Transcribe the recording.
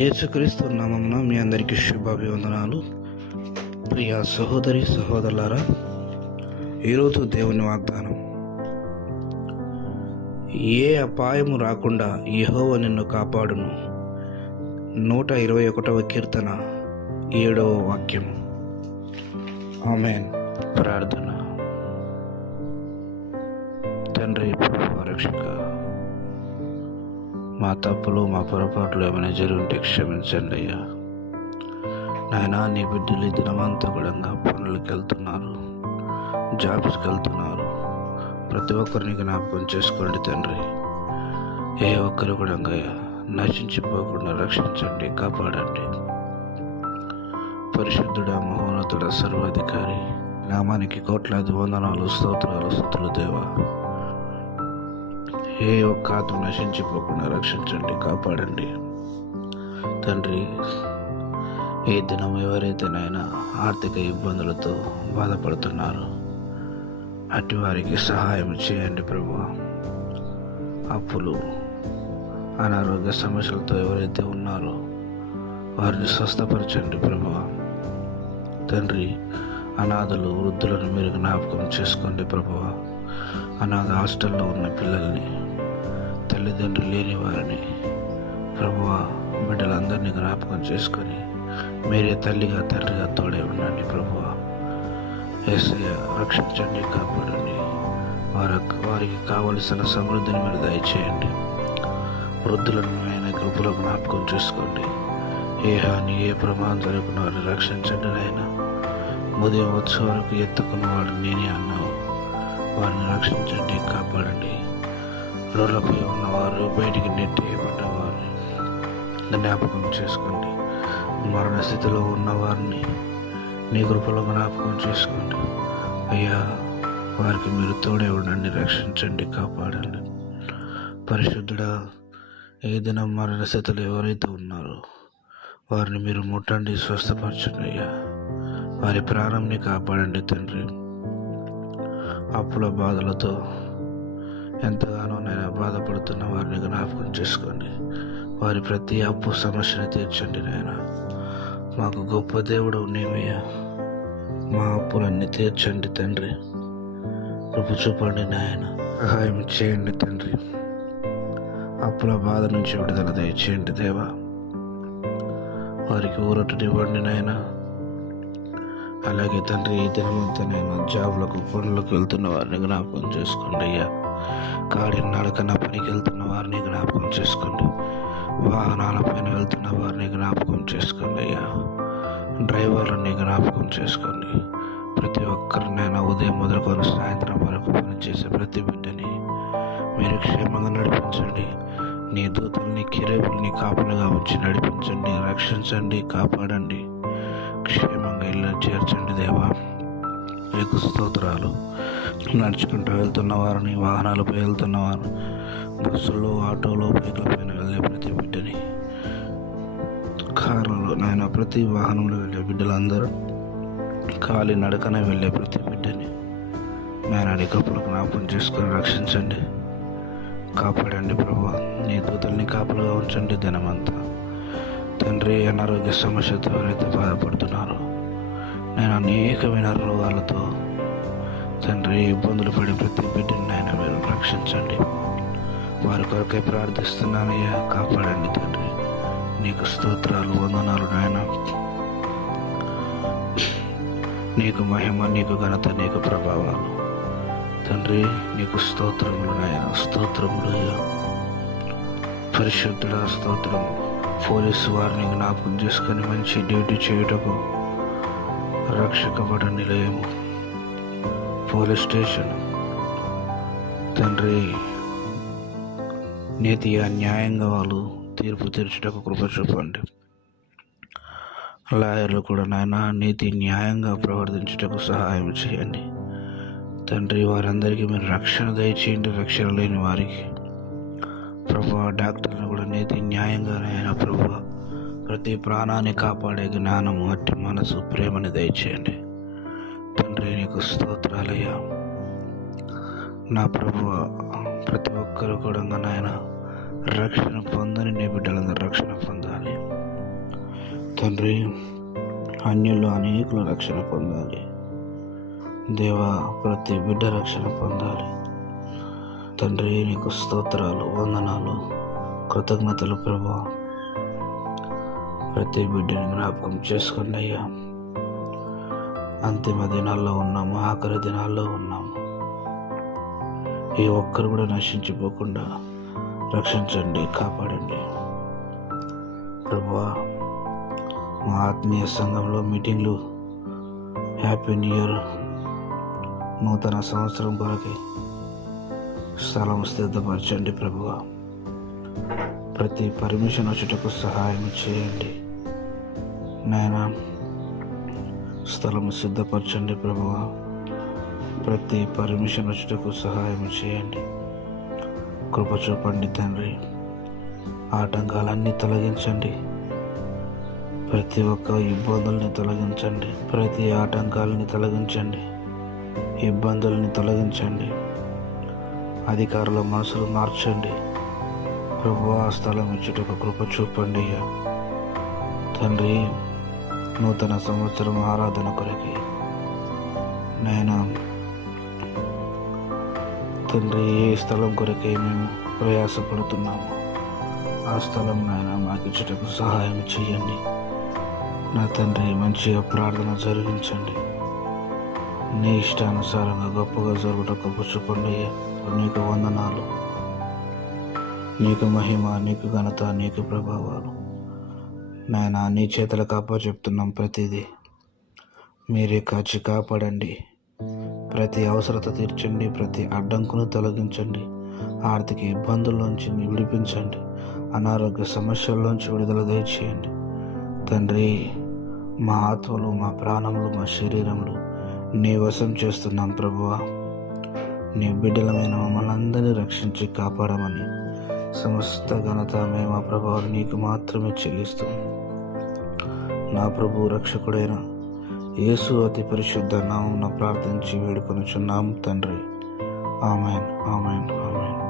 యేసుక్రీస్తు నామమున మీ అందరికీ శుభాభివందనాలు. ప్రియ సహోదరి సహోదరులారా, ఈరోజు దేవుని వాగ్దానం, ఏ అపాయము రాకుండా యెహోవా నిన్ను కాపాడును. 121వ కీర్తన 7వ వాక్యము. ఆమేన్. ప్రార్థన. తండ్రి, ప్రభువా, రక్షక, మా తప్పులు మా పొరపాట్లు ఏమైనా జరుగుంటే క్షమించండి అయ్యా. నాయనా, నీ బిడ్డలు ఈ దినమంతా కూడా పనులకు వెళ్తున్నారు, జాబ్స్కి వెళ్తున్నారు. ప్రతి ఒక్కరిని జ్ఞాపకం చేసుకోండి తండ్రి. ఏ ఒక్కరు కూడా నశించిపోకుండా రక్షించండి, కాపాడండి. పరిశుద్ధుడా, మహోన్నతుడ, సర్వాధికారి నామానికి కోట్లాది వందనాలు, స్తోత్రాలు, స్తుతులు దేవా. ఏ ఒక్క ఆత్మ నశించిపోకుండా రక్షించండి, కాపాడండి తండ్రి. ఏ దినం ఎవరైతే నాయనా ఆర్థిక ఇబ్బందులతో బాధపడుతున్నారో అటు వారికి సహాయం చేయండి ప్రభువా. అప్పులు, అనారోగ్య సమస్యలతో ఎవరైతే ఉన్నారో వారిని స్వస్థపరచండి ప్రభువా. తండ్రి, అనాథలు, వృద్ధులను మీరు జ్ఞాపకం చేసుకోండి ప్రభువా. అనాథ హాస్టల్లో ఉన్న పిల్లల్ని, తల్లిదండ్రులు లేని వారిని ప్రభువా, బిడ్డలందరినీ జ్ఞాపకం చేసుకొని మీరే తల్లిగా తండ్రిగా తోడే ఉండండి ప్రభువా. యేసయ్య, రక్షించండి, కాపాడండి. వారికి కావలసిన సమృద్ధిని మీరు దయచేయండి. వృద్ధులను ఆయన కృపలో జ్ఞాపకం చేసుకోండి. ఏ హాని, ఏ ప్రమాదం జరగకుండా వారిని రక్షించండి నాయన. ఉదయం వచ్చే వరకు ఎత్తుకున్న వాడు నేనే అన్నావు. వారిని రక్షించండి, కాపాడండి. రోడ్లపై ఉన్నవారు, బయటికి నెట్టేయబడ్డ వారిని జ్ఞాపకం చేసుకోండి. మరణ స్థితిలో ఉన్నవారిని నీ కృపలో జ్ఞాపకం చేసుకోండి అయ్యా. వారికి మీరు తోడే ఉండండి, రక్షించండి, కాపాడండి. పరిశుద్ధుడా, ఏ దినం మరణ స్థితిలో ఎవరైతే ఉన్నారో వారిని మీరు ముట్టండి, స్వస్థపరచండి అయ్యా. వారి ప్రాణంని కాపాడండి తండ్రి. అప్పుల బాధలతో ఎంతగానో నేను బాధపడుతున్న వారిని జ్ఞాపకం చేసుకోండి. వారి ప్రతి అప్పు సమస్యను తీర్చండి నాయన. మాకు గొప్ప దేవుడు నీవయ్యా. మా అప్పులన్నీ తీర్చండి తండ్రి. కృప చూపండి నాయన. సహాయం చేయండి తండ్రి. అప్పుల బాధ నుంచి విడుదల దయచేయండి దేవా. వారికి ఊరటనివ్వండి నాయన. అలాగే తండ్రి, ఈ దినమంతా నేను జాబ్లకు, పనులకు వెళ్తున్న వారిని జ్ఞాపకం చేసుకోండి అయ్యా. కాడి నడకన పనికి వెళ్తున్న వారిని జ్ఞాపకం చేసుకోండి. వాహనాలపైన వెళ్తున్న వారిని జ్ఞాపకం చేసుకోండి అయ్యా. డ్రైవర్లని జ్ఞాపకం చేసుకోండి. ప్రతి ఒక్కరినైనా ఉదయం మొదలుకొని సాయంత్రం వరకు పనిచేసే ప్రతి బిడ్డని మీరు క్షేమంగా నడిపించండి. నీ దూతల్ని, కిరేపుల్ని కాపులుగా ఉంచి నడిపించండి, రక్షించండి, కాపాడండి. క్షేమంగా ఇల్లు చేర్చండి దేవా. మీకు స్తోత్రాలు. నడుచుకుంటూ వెళ్తున్న వారిని, వాహనాలపై వెళ్తున్న వారిని, బస్సుల్లో, ఆటోలో, బైకుల పైన వెళ్ళే ప్రతి బిడ్డని, కార్లలో నాయన ప్రతి వాహనంలో వెళ్ళే బిడ్డలందరూ, కాలి నడకన వెళ్ళే ప్రతి బిడ్డని నేను కప్పులు జ్ఞాపకం చేసుకొని రక్షించండి, కాపాడండి ప్రభువా. నీ దూతల్ని కాపులుగా ఉంచండి దినమంతా తండ్రి. అనారోగ్య సమస్యతో ఎవరైతే బాధపడుతున్నారో, నేను అనేకమైన రోగాలతో తండ్రి ఇబ్బందులు పడే ప్రతి బిడ్డని నాయన మీరు రక్షించండి. వారి కొరకై ప్రార్థిస్తున్నానయ్యా, కాపాడండి తండ్రి. నీకు స్తోత్రాలు, వందనాలు నాయన. నీకు మహిమ, నీకు ఘనత, నీకు ప్రభావాలు తండ్రి. నీకు స్తోత్రములు నాయన, స్తోత్రములు అయ్యా. పరిశుద్ధుల స్తోత్రములు. పోలీసు వారిని జ్ఞాపకం చేసుకొని మంచి డ్యూటీ చేయుటకు రక్షకబడ నిలయము, పోలీస్ స్టేషన్ తండ్రి, నీతిగా న్యాయంగా వాళ్ళు తీర్పు తీర్చుటకు కృప చూపండి. లాయర్లు కూడా నాయన నీతి న్యాయంగా ప్రవర్తించుటకు సహాయం చేయండి తండ్రి. వారందరికీ మీరు రక్షణ దయచేయండి, రక్షణ లేని వారికి ప్రభువా. డాక్టర్లు కూడా నీతి న్యాయంగా నాయన ప్రభువా ప్రతి ప్రాణాన్ని కాపాడే జ్ఞానము, అట్టి మనసు, ప్రేమని దయచేయండి తండ్రి. నీకు స్తోత్రాలయ్యా నా ప్రభువా. ప్రతి ఒక్కరు కూడా నాయన రక్షణ పొందని నీ బిడ్డలందరూ రక్షణ పొందాలి. తండ్రి, అన్యుల్లో అనేకులు రక్షణ పొందాలి. దేవా, ప్రతి బిడ్డ రక్షణ పొందాలి. తండ్రి, నీకు స్తోత్రాలు, వందనాలు, కృతజ్ఞతలు ప్రభా. ప్రతి బిడ్డని జ్ఞాపకం చేసుకోండి అయ్యా. అంతిమ దినాల్లో ఉన్నాము, ఆఖరి దినాల్లో ఉన్నాము. ఏ ఒక్కరు కూడా నశించిపోకుండా రక్షించండి, కాపాడండి ప్రభువా. మా ఆత్మీయ సంఘంలో మీటింగ్లు, హ్యాపీ న్యూ ఇయర్, నూతన సంవత్సరం కొరకి స్థలం సిద్ధపరచండి ప్రభువా. ప్రతి పర్మిషన్ వచ్చుటకు సహాయం చేయండి నాయనా. స్థలం సిద్ధపరచండి ప్రభువా. ప్రతి పర్మిషన్ వచ్చుటకు సహాయం చేయండి. కృప చూపండి తండ్రి. ఆటంకాలన్నీ తొలగించండి. ప్రతి ఒక్క ఇబ్బందుల్ని తొలగించండి. ప్రతి ఆటంకాలని తొలగించండి. ఇబ్బందుల్ని తొలగించండి. అధికారుల మనసులు మార్చండి ప్రభువా. స్థలం ఇచ్చుటకు కృప చూపండి అయ్యా. తండ్రి, నూతన సంవత్సరం ఆరాధన కొరకి నాయనా తండ్రి, ఏ స్థలం కొరకే మేము ప్రయాసపడుతున్నాము ఆ స్థలం నాయన మాకు ఇచ్చుటకు సహాయం చేయండి నా తండ్రి. మంచిగా ప్రార్థన జరిగించండి. నీ ఇష్టానుసారంగా గొప్పగా జరుగుటకు కృప చూపండి అయ్యా. నీకు వందనాలు, నీకు మహిమ, నీకు ఘనత, నీకు ప్రభావాలు నాయన. నీ చేతులకు అప్పచెప్తున్నాం ప్రతిదీ. మీరే కాచి కాపాడండి. ప్రతి అవసరత తీర్చండి. ప్రతి అడ్డంకును తొలగించండి. ఆర్థిక ఇబ్బందుల్లోంచి విడిపించండి. అనారోగ్య సమస్యల్లోంచి విడుదల దయచేయండి తండ్రి. మా ఆత్మలు, మా ప్రాణములు, మా శరీరములు నీ వశం చేస్తున్నాం ప్రభువా. నీ బిడ్డలమైన మమ్మల్ని అందరినీ రక్షించి కాపాడమని సమస్త ఘనత మేము ఆ ప్రభావం నీకు మాత్రమే చెల్లిస్తూ నా ప్రభు రక్షకుడైన యేసు అతి పరిశుద్ధ నామమున ప్రార్థించి వేడుకొనుచున్నాం తండ్రి. Amen, amen, amen.